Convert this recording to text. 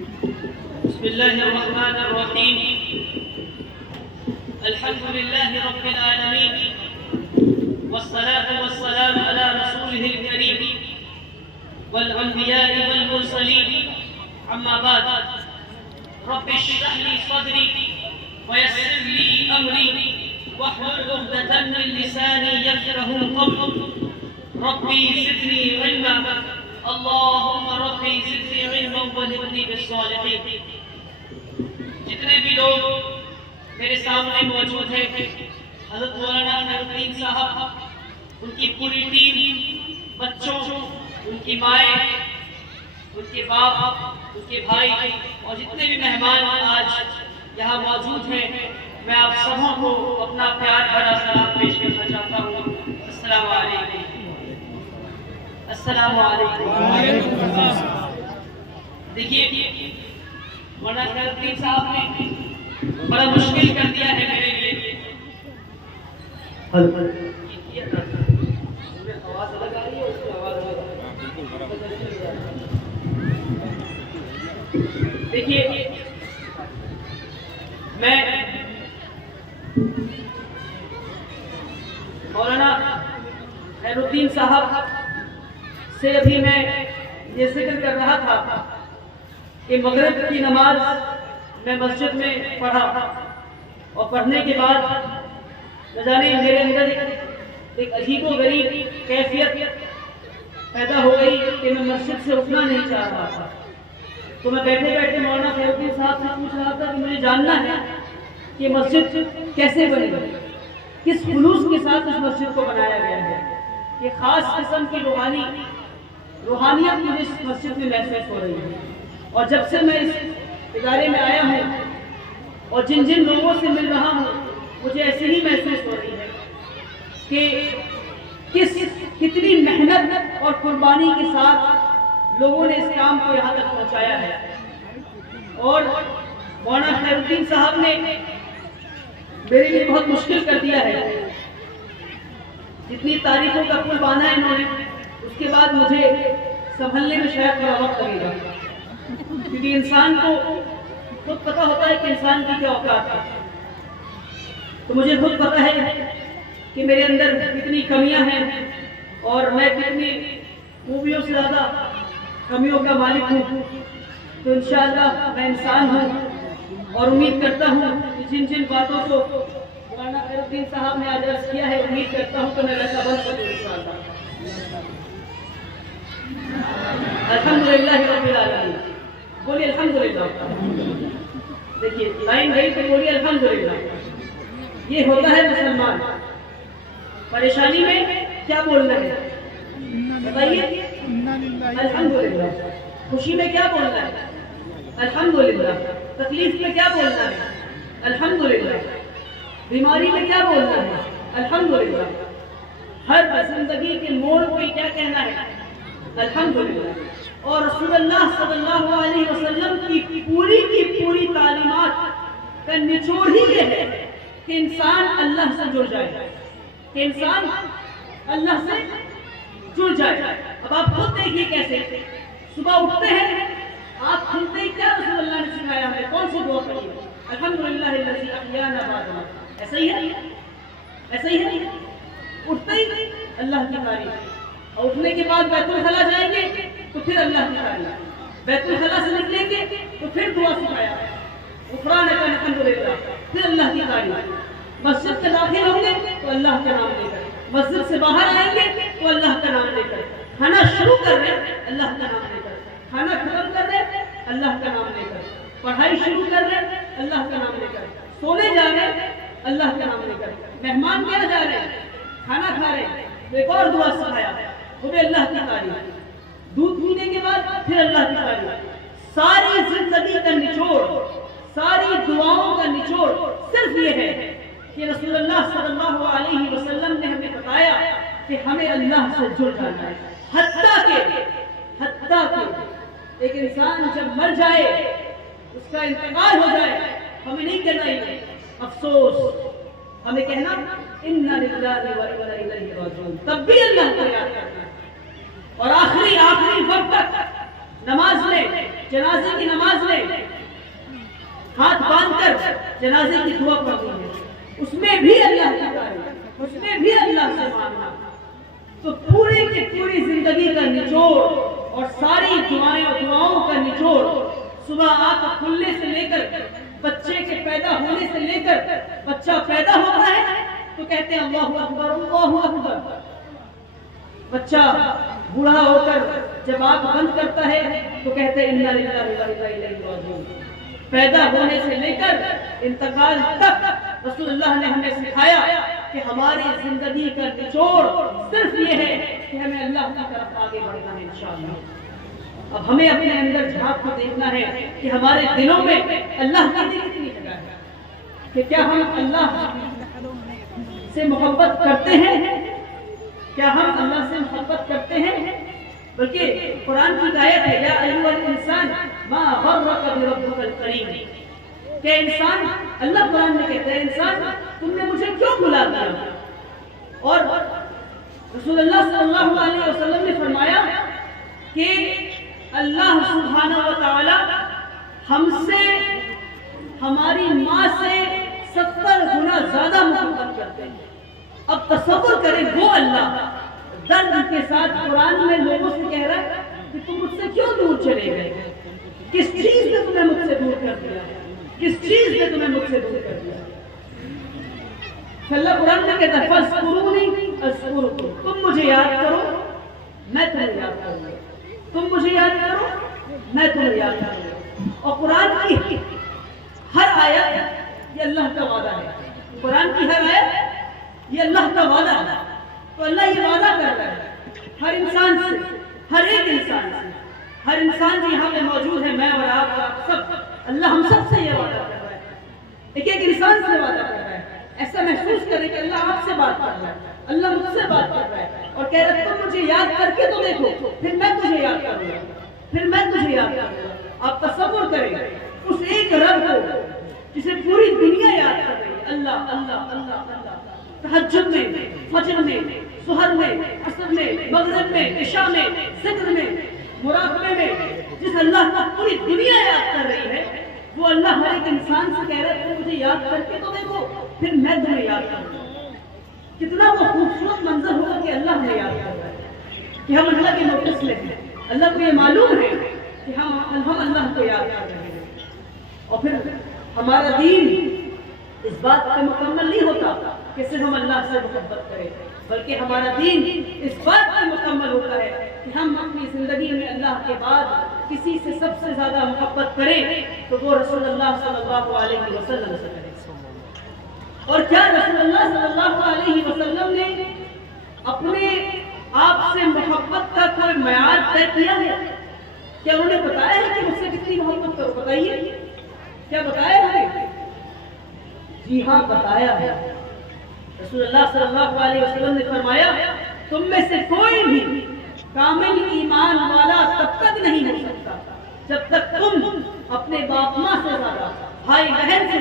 بسم الله الرحمن الرحيم. الحمد لله رب العالمين، والصلاة والسلام على رسوله الكريم والأنبياء والمرسلين. أما بعد، رب اشرح لي صدري ويسر لي أمري واحلل عقدة من لساني يفقهوا قولي. ربي زدني علما، اللهم ربي زدني علما وبلغني بالصالحين. جتنے بھی لوگ میرے سامنے موجود ہیں، حضرت مولانا نورالدین صاحب، ان کی پوری ٹیم، بچوں، ان کی مائیں، ان کے باپ، ان کے بھائی اور جتنے بھی مہمان آج یہاں موجود ہیں، میں آپ سبوں کو اپنا پیار بھرا سلام پیش کرنا چاہتا ہوں. السلام علیکم. السلام علیکم. دیکھیے، مولانا نورالدین صاحب نے بڑا مشکل کر دیا ہے میرے لیے. آواز الگ آ رہی ہے، اس کی آواز الگ آ رہی ہے. دیکھیے، میں مولانا نورالدین صاحب سے ابھی میں یہ ذکر کر رہا تھا کہ مغرب کی نماز میں مسجد میں پڑھا اور پڑھنے کے بعد نہ جانے میرے اندر ایک عجیب و غریب کیفیت پیدا ہو گئی کہ میں مسجد سے اٹھنا نہیں چاہ رہا تھا. تو میں بیٹھے بیٹھے مولانا نورالدین صاحب سے پوچھ رہا تھا کہ مجھے جاننا ہے کہ مسجد کیسے بنے گی، کس خلوص کے ساتھ اس مسجد کو بنایا گیا ہے. یہ خاص قسم کی روحانیت مجھے اس مسجد میں محسوس ہو رہی ہے. اور جب سے میں اس ادارے میں آیا ہوں اور جن جن لوگوں سے مل رہا ہوں، مجھے ایسے ہی محسوس ہو رہی ہے کہ کتنی محنت اور قربانی کے ساتھ لوگوں نے اس کام کو یہاں تک پہنچایا ہے. اور مولانا نورالدین صاحب نے میرے لیے بہت مشکل کر دیا ہے. جتنی تعریفوں کا پل باندھا ہے انہوں نے، اس کے بعد مجھے سنبھلنے میں شاید تھوڑا وقت لگے گا، کیونکہ انسان کو خود پتہ ہوتا ہے کہ انسان کی کیا اوقات ہے. تو مجھے خود پتہ ہے کہ میرے اندر کتنی کمیاں ہیں اور میں کتنی خوبیوں سے زیادہ کمیوں کا مالک ہوں. تو انشاءاللہ میں انسان ہوں اور امید کرتا ہوں کہ جن جن باتوں کو مولانا نورالدین صاحب نے آج عرض کیا ہے، امید کرتا ہوں کہ میں ویسا بن سکوں انشاءاللہ. الحمدللہ رب العالمین. بولیے الحمدللہ. دیکھیے لائن گئی تو بولیے الحمدللہ. یہ ہوتا ہے مسلمان. پریشانی میں کیا بولنا ہے بتائیے؟ الحمدللہ. خوشی میں کیا بولنا ہے؟ الحمدللہ. تکلیف میں کیا بولنا ہے؟ الحمدللہ. بیماری میں کیا بولنا ہے؟ الحمدللہ. ہر زندگی کے موڑ پہ کیا کہنا ہے؟ الحمدللہ. اور رسول اللہ صلی اللہ علیہ وسلم کی پوری تعلیمات کا نچوڑ ہی یہ ہے کہ انسان اللہ سے جڑ جائے، کہ انسان اللہ سے جڑ جائے. اب آپ خود دیکھیے کیسے صبح اٹھتے ہیں، آپ کھلتے ہی کیا رسول اللہ نے سکھایا ہے؟ کون سی دعا پڑھیے؟ الحمدللہ الذی احیانا بعد ما. ایسا ہی ہے، ایسا ہی ہے. اٹھتے ہی اللہ کی تعریف، اور اٹھنے کے بعد بیت الخلا جائیں گے تو پھر اللہ کی تعریف. بیت الخلا سے نکلیں گے تو پھر دعا سکھایا ہے، غفرانک الحمدللہ، پھر اللہ کی تعریف. مسجد سے داخل ہوں گے تو اللہ کا نام لے کر، مسجد سے باہر آئیں گے تو اللہ کا نام لے کر، کھانا شروع کر رہے اللہ کا نام لے کر، کھانا ختم کر رہے اللہ کا نام لے کر، پڑھائی شروع کر رہے اللہ کا نام لے کر، سونے جا رہے اللہ کا نام لے کر، مہمان کیا جا رہے ہیں، کھانا کھا رہے ہیں، ایک اور دعا سکھایا وہ بھی اللہ کی تعریف. دودھ پینے کے بعد پھر اللہ کی تعریف. ساری زندگی کا نچوڑ، ساری دعاؤں کا نچوڑ صرف یہ ہے کہ رسول اللہ صلی اللہ علیہ وسلم نے ہمیں بتایا کہ ہمیں اللہ سے جڑ جانا ہے. حتیٰ کہ ایک انسان جب مر جائے، اس کا انتقال ہو جائے، ہمیں نہیں کہنا ہی افسوس، ہمیں کہنا اِنَّا لِلَّهِ وَإِنَّا إِلَيْهِ رَاجِعُونَ. تب بھی اللہ کو یاد کرنا. اور آخری وقت تک نماز میں، جنازے کی نماز میں ہاتھ باندھ کر جنازے کی دعا پڑھنی ہے، اس میں بھی اللہ کی تعریف، اس میں بھی اللہ سے مانگنا۔ تو پوری کی پوری زندگی کا نچوڑ اور ساری دعاؤں کا نچوڑ صبح آنکھ کھلنے سے لے کر بچے کے پیدا ہونے سے لے کر بچہ پیدا ہوتا ہے تو کہتے ہیں اللہ اکبر اللہ اکبر۔ بچہ بوڑھا ہو کر جب آنکھ بند کرتا ہے تو کہتے ہیں انا للہ و انا الیہ راجعون۔ پیدا ہونے سے لے کر انتقال تک رسول اللہ نے ہمیں سکھایا کہ ہماری زندگی کا نچوڑ صرف یہ ہے کہ ہمیں اللہ کی طرف آگے بڑھنا ہے انشاءاللہ۔ اب ہمیں اپنے اندر جھانک کر دیکھنا ہے کہ ہمارے دلوں میں اللہ کی کتنی جگہ ہے، کہ کیا ہم اللہ سے محبت کرتے ہیں، کیا ہم اللہ سے محبت کرتے ہیں؟ بلکہ قرآن کی آیت ہے یا ایھا الانسان ما غرک بربک الکریم، کہ انسان، اللہ قرآن میں کہتا ہے انسان تم نے مجھے کیوں بھلا دیا؟ اور رسول اللہ صلی اللہ علیہ وسلم نے فرمایا کہ اللہ سبحانہ و تعالی ہم سے، ہماری ماں سے 70 گنا زیادہ محبت کرتے ہیں۔ اب تصور کریں وہ اللہ درد کے ساتھ قرآن میں لوگوں سے کہہ رہا ہے کہ تم مجھ سے کیوں دور چلے گئے، کس چیز نے تمہیں مجھ سے دور کر دیا، کس چیز نے تمہیں مجھ سے دور کر دیا؟ اللہ قرآن میں کہتا ہے فاذکرونی اذکرکم، تم مجھے یاد کرو میں تمہیں یاد کروں گا، تم مجھے یاد کرو میں تمہیں یاد کروں گا۔ اور قرآن کی ہر آیت یہ اللہ کا وعدہ ہے، قرآن کی ہر آیت یہ اللہ کا وعدہ ہے۔ تو اللہ یہ وعدہ کر رہا ہے ہر انسان سے، ہر ایک انسان سے، ہر انسان جو یہاں پہ موجود ہے، میں اور آپ سب، اللہ ہم سب سے یہ وعدہ کر رہا ہے، ایک ایک انسان سے وعدہ کر رہا ہے۔ ایسا محسوس کریں کہ اللہ آپ سے بات کر رہا ہے، اللہ مجھ سے بات کر رہا ہے اور کہہ رہا ہے تم مجھے یاد کر کے تو دیکھو، پھر میں تجھے یاد کروں گا، پھر میں تجھے یاد کروں گا۔ آپ تصور کریں اس ایک رب کو جسے پوری دنیا یاد کر رہی ہے، اللہ اللہ اللہ اللہ، تہجد میں، فجر میں، سحر میں، عصر میں، مغرب میں، عشاء میں، ذکر میں، مراقبے میں، جس اللہ کو پوری دنیا یاد کر رہی ہے، وہ اللہ ہر ایک انسان سے کہہ رہا ہے تم مجھے یاد کر کے تو دیکھو پھر میں تمہیں یاد کروں گا۔ کتنا وہ خوبصورت منظر ہوگا کہ اللہ ہمیں یاد کر رہا ہے، کہ ہم اللہ کے نوٹس میں ہیں، اللہ کو یہ معلوم ہے کہ ہم اللہ کو یاد کر رہے ہیں۔ اور پھر ہمارا دین اس بات پہ مکمل نہیں ہوتا کہ صرف ہم اللہ سے محبت کریں، بلکہ ہمارا دین اس بات پہ مکمل ہوتا ہے کہ ہم اپنی زندگی میں اللہ کے بعد کسی سے سب سے زیادہ محبت کریں تو وہ رسول اللہ صلی اللہ علیہ وسلم سے کریں۔ اور کیا رسول اللہ صلی اللہ علیہ وسلم نے اپنے آپ سے محبت کا کوئی معیار طے کیا ہے؟ کیا انہوں نے بتایا ہے کہ مجھ سے کتنی محبت کرو؟ بتائیے، کیا بتایا ہے؟ جی ہاں بتایا ہے۔ رسول اللہ صلی اللہ علیہ وسلم نے فرمایا تم میں سے کوئی بھی کامل ایمان والا تب تک نہیں ہو سکتا جب تک تم اپنے باپ ماں سے زیادہ، بھائی بہن سے